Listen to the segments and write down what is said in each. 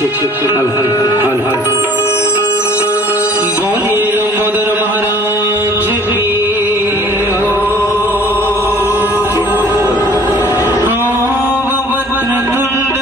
ठीक ठीक हल हल हल हल बोलिए मदर महाराज की हो वक्रतुंड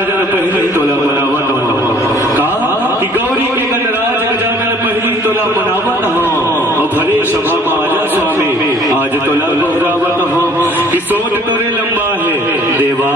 गजराजन पहली तोला बनावत हो। कहा कि गौरी के गजराज गजानन पहली तोला बनावत हो और भरे सभा में आजा स्वामी आज तोला दोहरावत हो। कि सोच तोरे लंबा है देवा,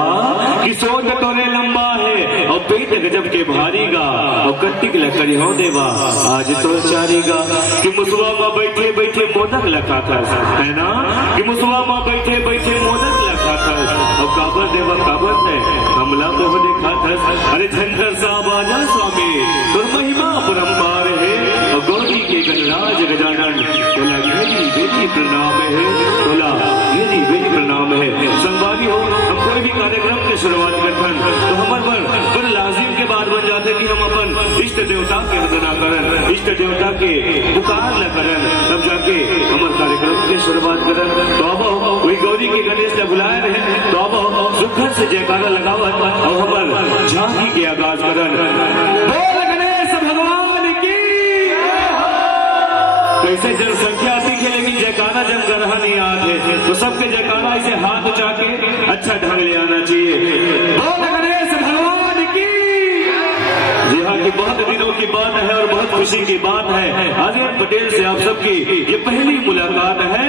कि सोच तोरे लंबा है और पेट गजब के भारीगा और कट्टिक लकड़ी हो देवा आज तो चारीगा। कि मुसवा में बैठे बैठे मोदक लखा था, है ना, कि मुसवा में बैठे बैठे मोदक लखा था और काबर देवा काबर ने हमला मोह देखा था। अरे झंझर साहब आजा स्वामी तुर महिमा परम्पार है और गौरी के गणराज गजानन तोला बेली बेली प्रणाम है, तोला बेली बेली प्रणाम है। संगवारी हो हम कोई भी कार्यक्रम की शुरुआत करते हैं तो हमारे पर लाजिम के बाद बन जाते कि हम अपन इष्ट देवता के वंदना करन, इष्ट देवता के पुकार न करन, तब जाके हमारे कार्यक्रम की शुरुआत करन। तो अब वही गौरी के गणेश ने बुलाए रहे तो अब सुखर से जयकारा लगावत और हमार झांकी के आगाज करन। बोल गणेश भगवान की। कैसे जनसंख्या दिखे लेकिन जयकारा जब गरहा नहीं आते तो सबके जयकारा ऐसे हाथ उठा के अच्छा ढंग ले आना चाहिए। बोल गणेश भगवान की। जी हाँ, कि बहुत दिनों की बात है और बहुत खुशी की बात है। आर्यन पटेल से आप सबकी ये पहली मुलाकात है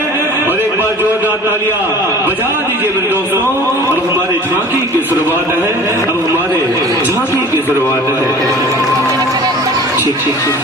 और एक बार जोरदार तालियां बजा दीजिए मेरे दोस्तों। अब हमारे झांकी की शुरुआत है, अब हमारे झांकी की शुरुआत है। ठीक ठीक ठीक।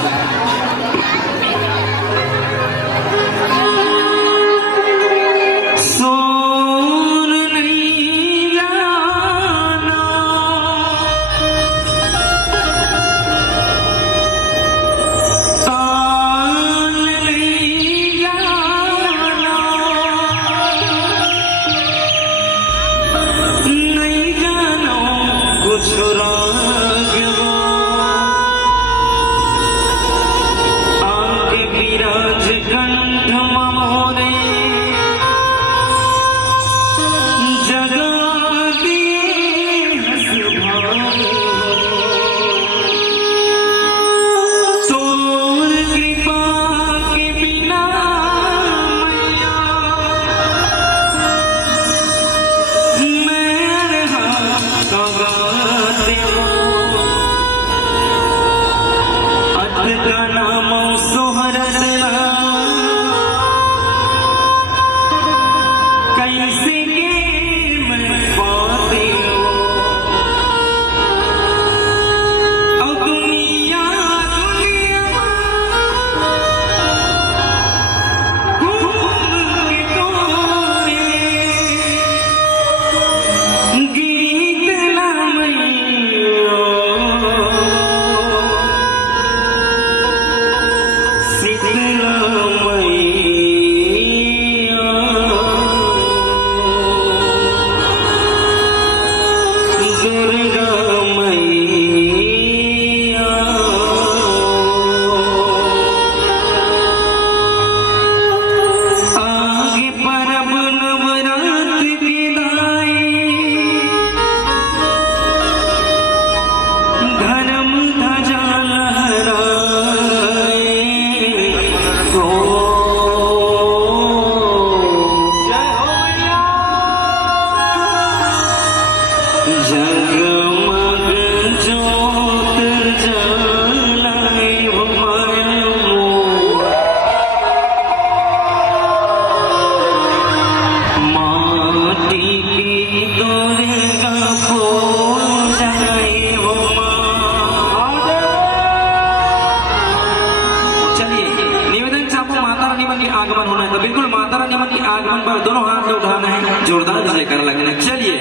आगमन होना है तो बिल्कुल माता रानी के आगमन पर दोनों हाथ से उठाना है, जोरदार से कर लगना। चलिए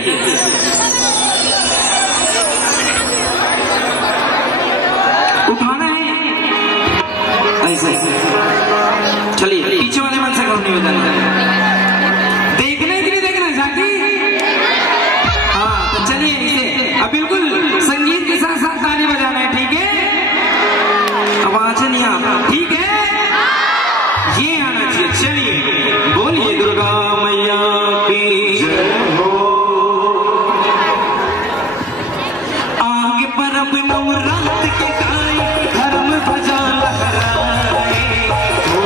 उठाना है ऐसे। चलिए पीछे वाले मन से करो निवेदन, देखने के लिए देखना झांकी। हाँ तो चलिए इसे अब बिल्कुल संगीत के साथ साथ ताली बजाना है, ठीक है? आवाज नहीं आता, ठीक है? ये आना चाहिए। चलिए बोलिए दुर्गा मैया की जय हो। आगे परब नवरात्र के गाय धर्म ध्वजा लहराए हो।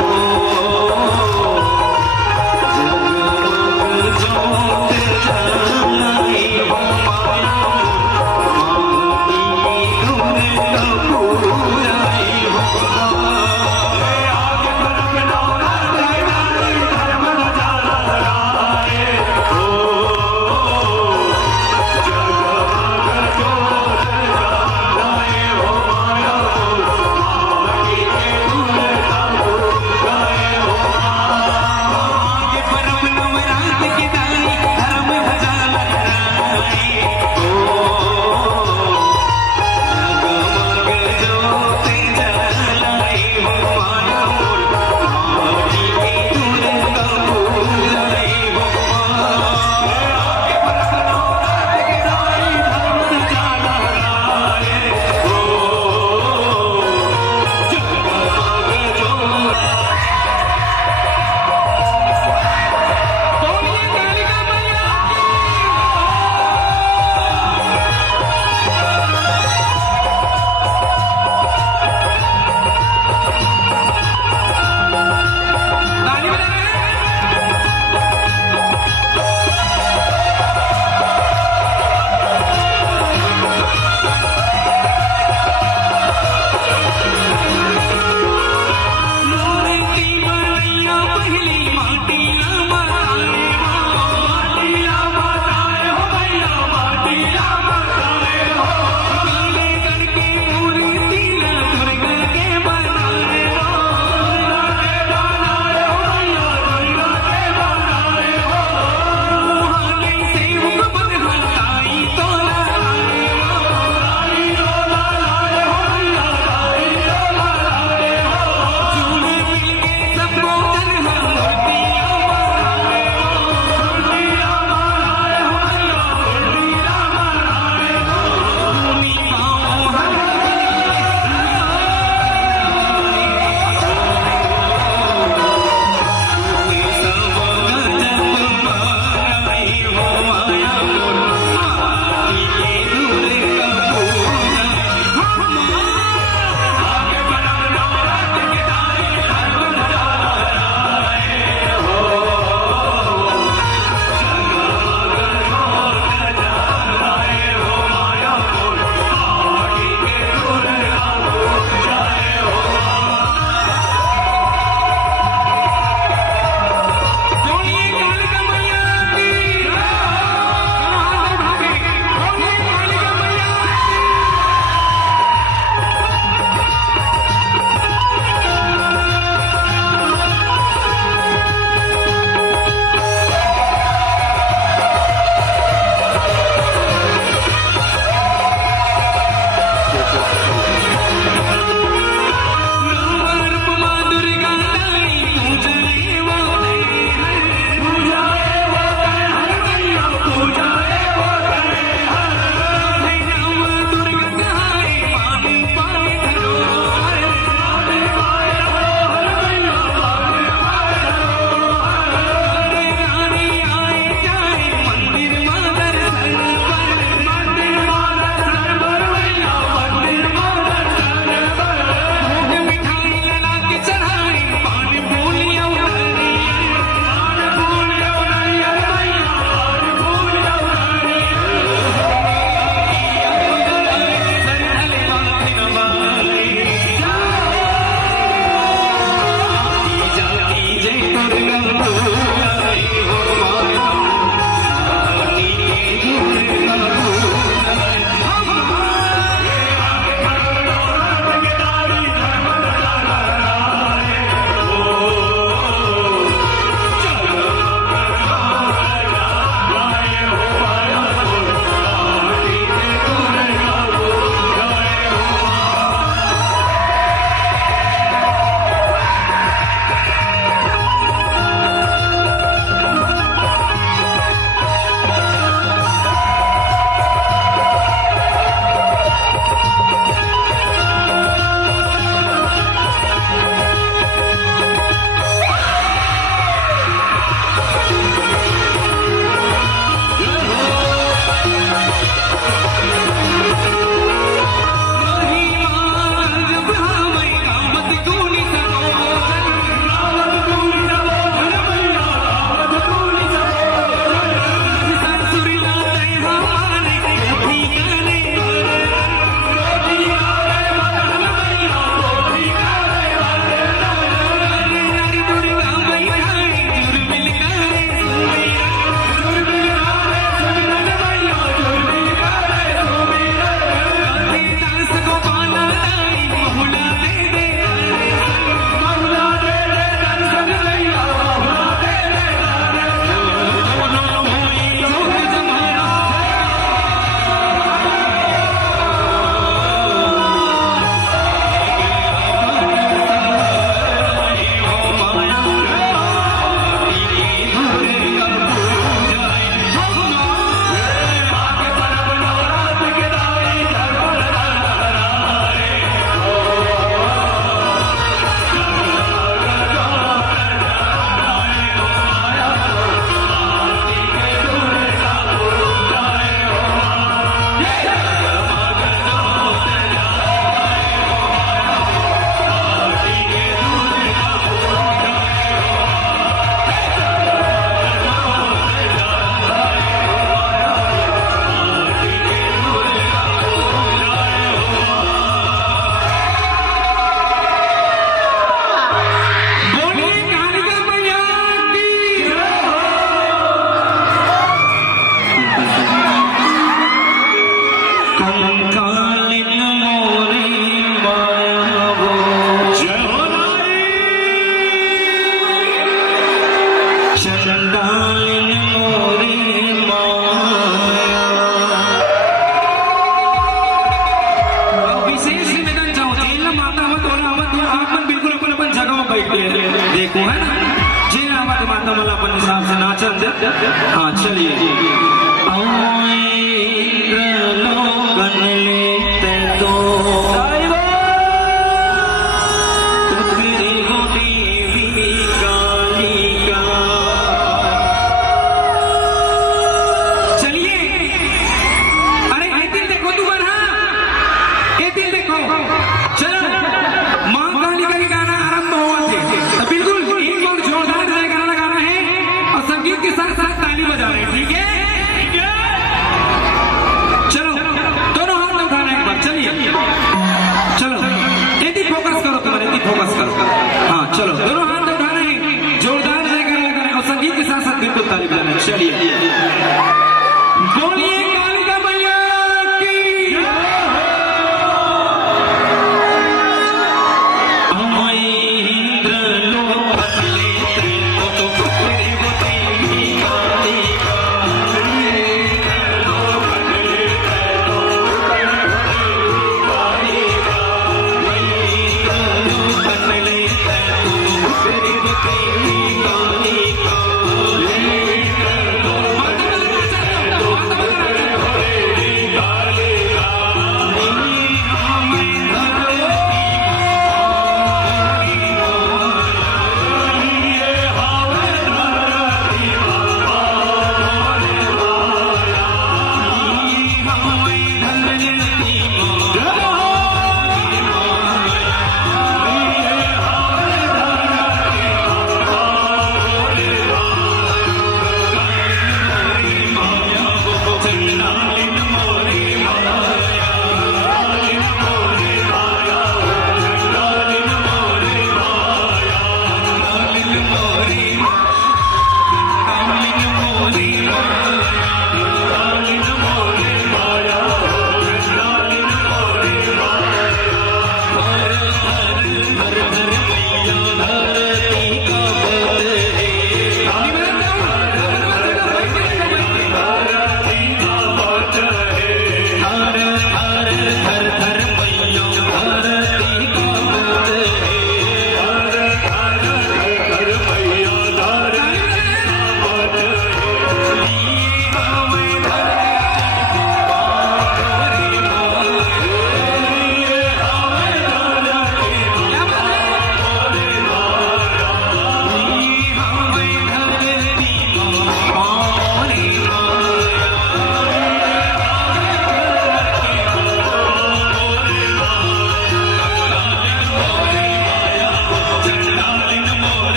कंकालिन मोरे माया वो। जय हो नारी। चंडालिन मोरे माया। विशेष निवेदन चाहूँ जेल माता मत होला मत आपन बिल्कुल अपन अपन जगह में बैठ के देखो है ना जेल आवाज माता वाला अपन हिसाब से नाचन दे। हाँ चलिए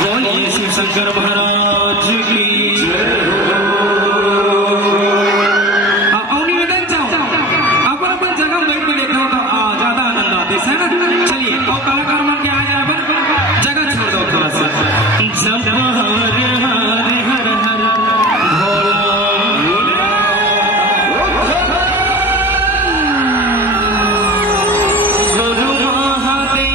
बोलिए शिव शंकर महाराज की निवेदन चाहूँ अपन जगह बैठ के देखा होगा ज्यादा आनंद आते है ना। चलिए और कलाकार मान के आ जाए अपन जगह छोड़ दो थोड़ा सा। जब हरे हरे हर हर भोला गुरु महादेव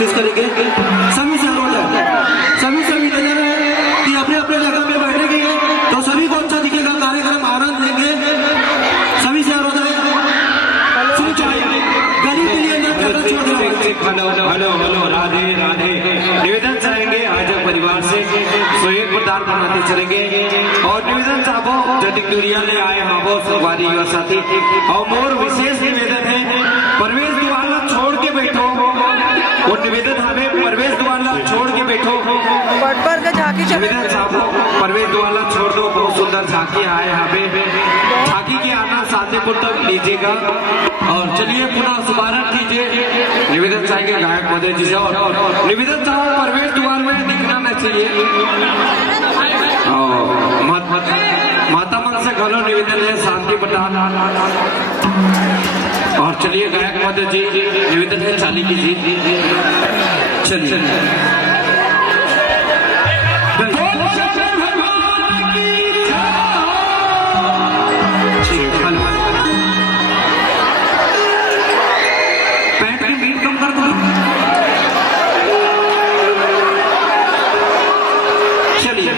कोशिश करेंगे सभी से हो जाए, सभी निवेदन है कि अपने अपने जगह पे बैठेंगे तो सभी को अच्छा दिखेगा, कार्यक्रम आनंद लेंगे। सभी से हो जाए सुन चाहिए गली के लिए अंदर जगह छोड़ देना। हेलो हेलो हेलो राधे राधे निवेदन चाहेंगे आज परिवार से एक प्रदान बनाते चलेंगे और निवेदन चाहो जटिक दुनिया ले आए हाँ वो सवारी और साथी और मोर विशेष निवेदन है प्रवेश द्वार छोड़ के बैठो और निवेदन हमें प्रवेश द्वार छोड़ के बैठो। निवेदन चाहो प्रवेश द्वार छोड़ दो, बहुत सुंदर झांकी आए यहाँ पे, झांकी के आनंद शांतिपुर तक लीजिएगा और चलिए पुनः शुभारंभ कीजिए। निवेदन चाहेंगे गायक मदन जी से और निवेदन चाहो प्रवेश द्वार में दिखना न चाहिए। माता मन से घरो निवेदन है शांति प्रदान और चलिए गायक मदन जी निवेदन है चाली कीजिए। चलिए पैंट की बीट कम कर दो। चलिए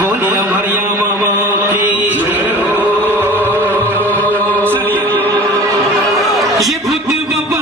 बोलिए भरिया बाबा की चलिए ये भूत बाबा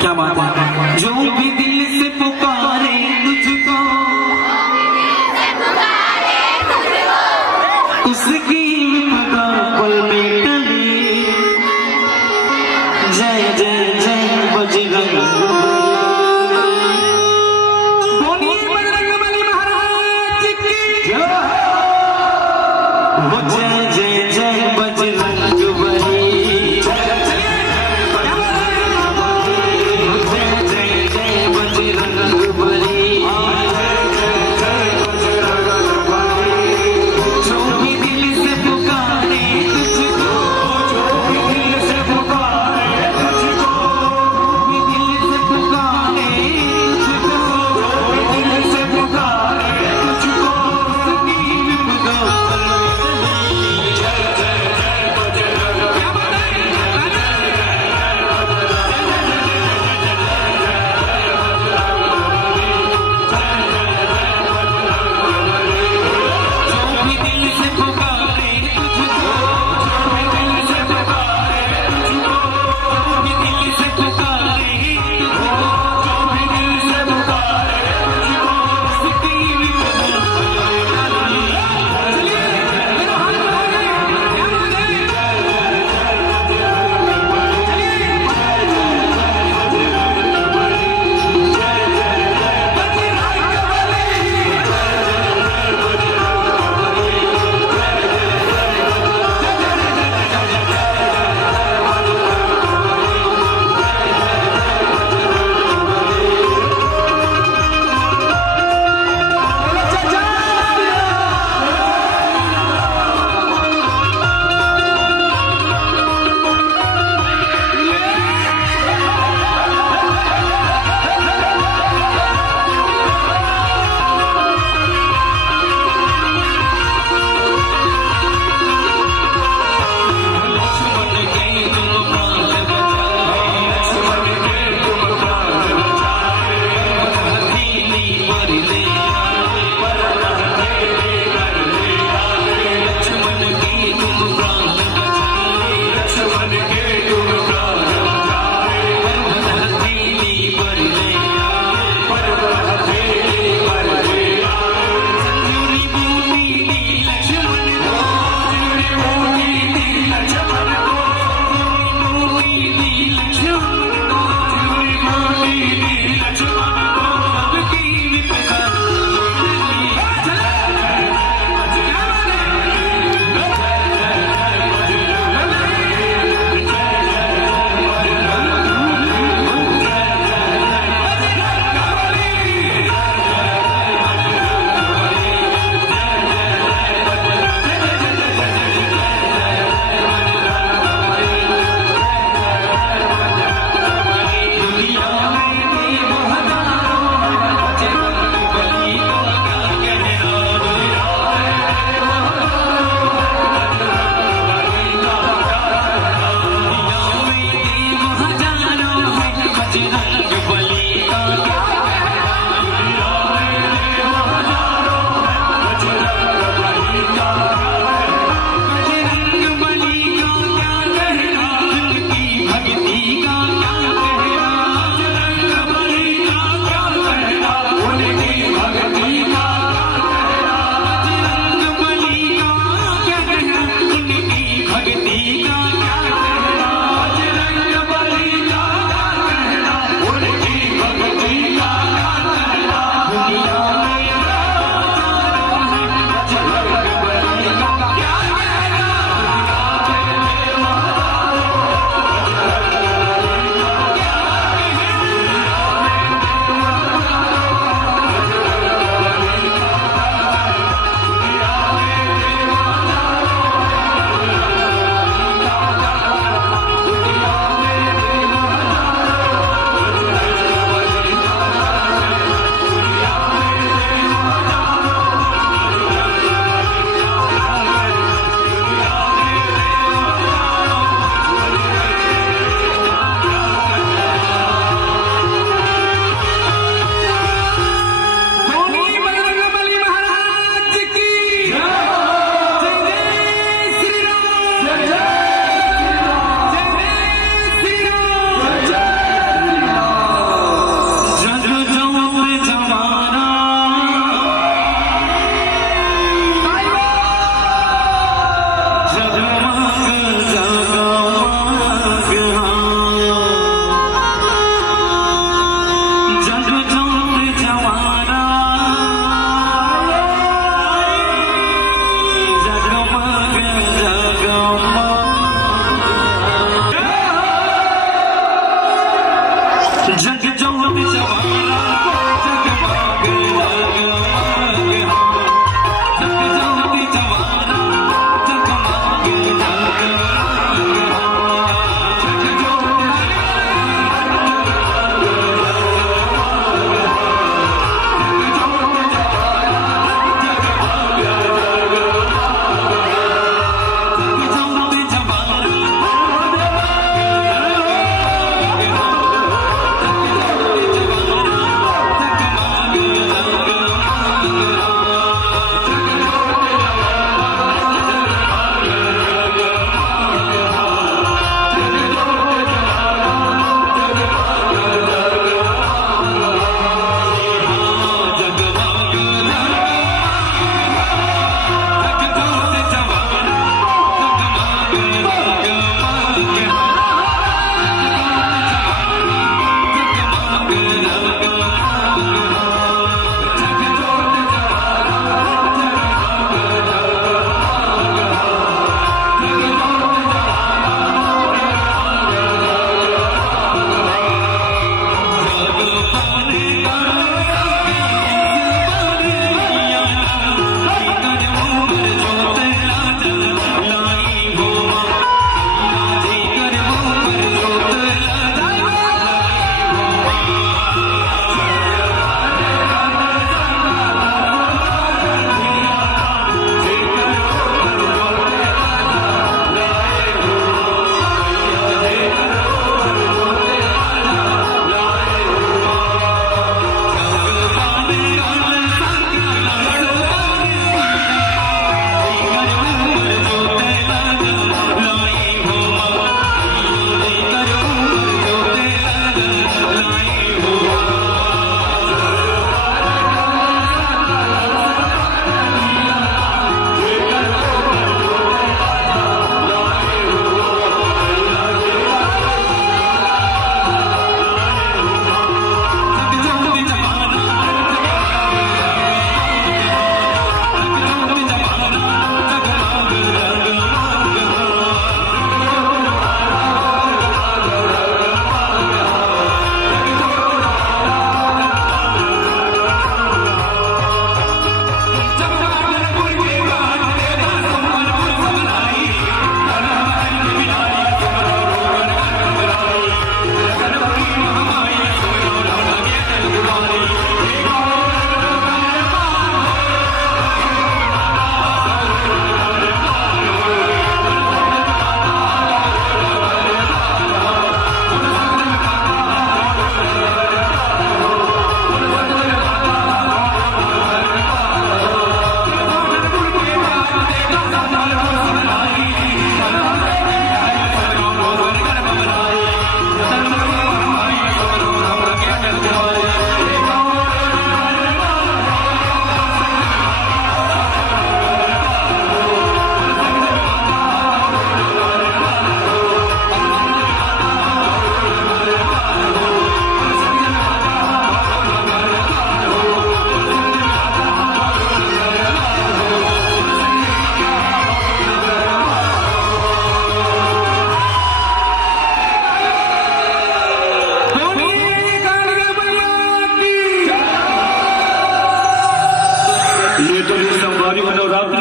क्या बात है, जो भी दिल से पुकार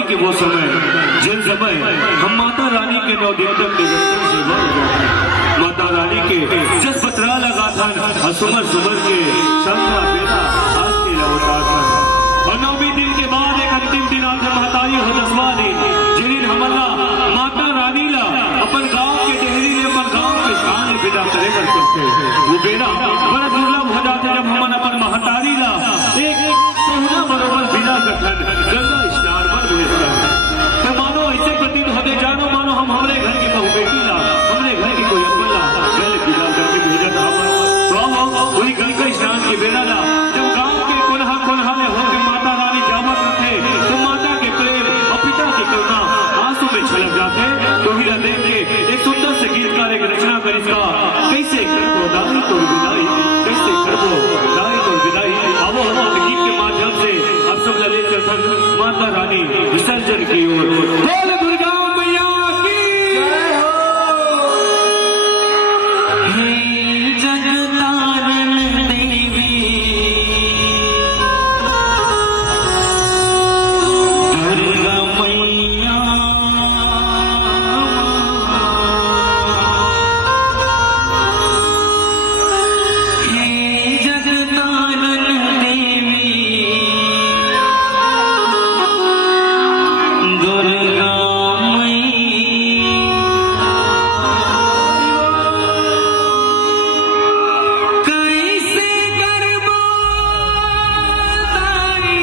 के वो समय जिन समय हम माता रानी के 9 दिन तक निरंतर सेवा लगाते, माता रानी के जस पत्रा लगा था सुमर सुमर के शंखा बेटा आज के अवतार था। और 9वें दिन के बाद एक अंतिम दिन आज महतारी हो 10वां दिन, जिन दिन हमला माता रानी ला अपन गांव के डेहरी ले अपन गांव के स्थान विदा करे कर सकते। वो बेड़ा बड़ा दुर्लभ हो जाते जब हम अपन महतारी ला एक पहुना बरोबर बिना गठन गंगा स्नान पर भेजता है। तो मानो ऐसे प्रतीत होते जानो मानो हम हमारे घर की बहू बेटी ला हमने घर की कोई अम्बल ला गल बिदा करके भेजा था। तो आओ वही गंगा स्नान की बेड़ा ला जब गांव के कोल्हा कोल्हा में होकर माता रानी जावत थे तो माता के प्रेम और पिता की करुणा आंसू में छलक जाते। तो ही देख के एक सुंदर से गीतकार एक रचना कर इसका कैसे करबो दाई तो विदाई, कैसे करबो दाई तो विदाई। अब गीत के माध्यम से अब सब लले चल माता रानी विसर्जन की ओर। बोल दुर्गा मैया की जय हो। हे जगतारण देवी दुर्गा मैया, हे जगतारण देवी दुर्गा कैसे करबो दाई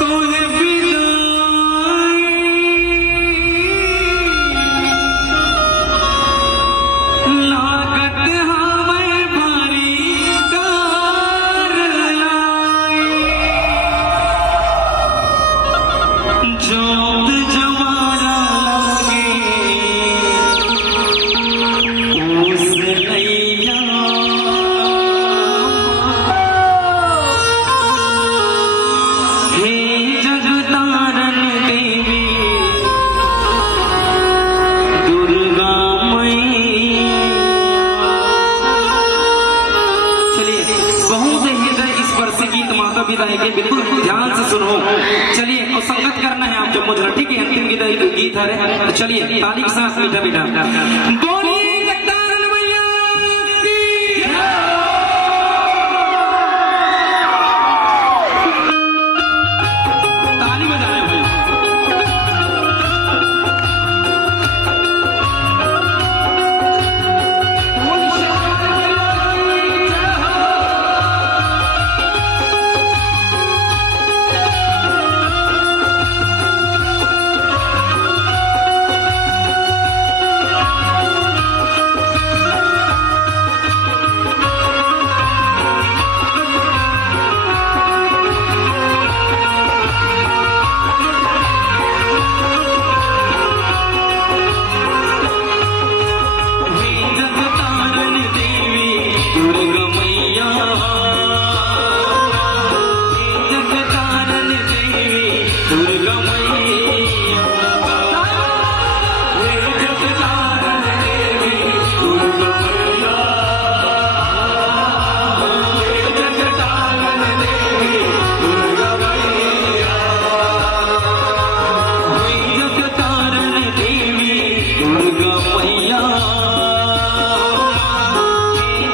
तोहे विदाई, लागत हमें भारी कार लाई। जोत जमाना लागे उस नैया, हे जगतारण देवी दुर्गा मैया। चलिए बहुत हृदय स्पर्शी गीत माता विदाई के बिल्कुल ध्यान से सुनो। चलिए और संगत करना है आप जब मुझे ठीक है अंतिम गीत है। चलिए ताली के साथ मीठा मीठा बोलिए जगतारण मैया की जय। ताली बजाए भाई।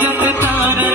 जगतारण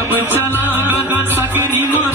जब चला सकरी माँ